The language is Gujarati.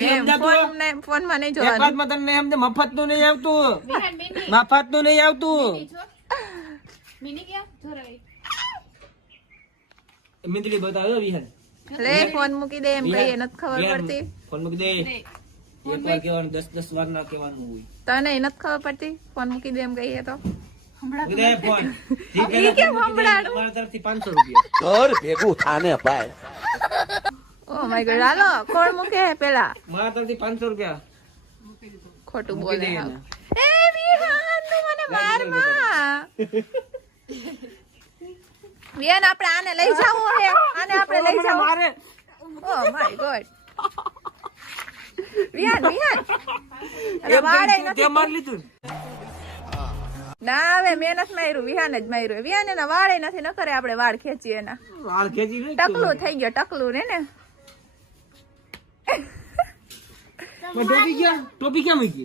ફોન માં નહીં જોવાનું. એકાદમાં તને એમ મફત નું નહીં આવતું. મફત નું નહીં આવતું. મીંદડી બતાવ્યો વિહાન. લે ફોન મૂકી દે એમ કહીએ નથી ખબર પડતી. ફોન મૂકી દે. એક વાર કહેવાનું 10 વાર ના કહેવાનું હોય. તને નથી ખબર પડતી ફોન મૂકી દે એમ કહીએ તો. મૂકી દે ફોન. ઈ કેમ સંભળાડું? મારા તરફથી 500 રૂપિયા. ઘર ભેગું થાને ભાઈ. ઓ માય ગોડ હાલો કોણ મૂકે પેલા મારા તરફથી 500 રૂપિયા. ખોટું મૂકી બોલે દે હાવ. એને. એ વિહાન તું મને માર માં વિહાન આપણે આને લઈ જાવું હે આને આપણે લઈ જાવું મારે. ઓ માય ગોડ વિહાન અરે વાળે તે નથી માર લીધું. ના હવે મેં નથી માર્યું વિહાન જ માર્યું વિહાન એના વાળે નથી ન કરે આપણે વાળ ખેંચીએ એના વાળ ખેંચી લે. ટકલું થઈ ગયો ટકલું ને ટોપી ક્યાં મૂકી?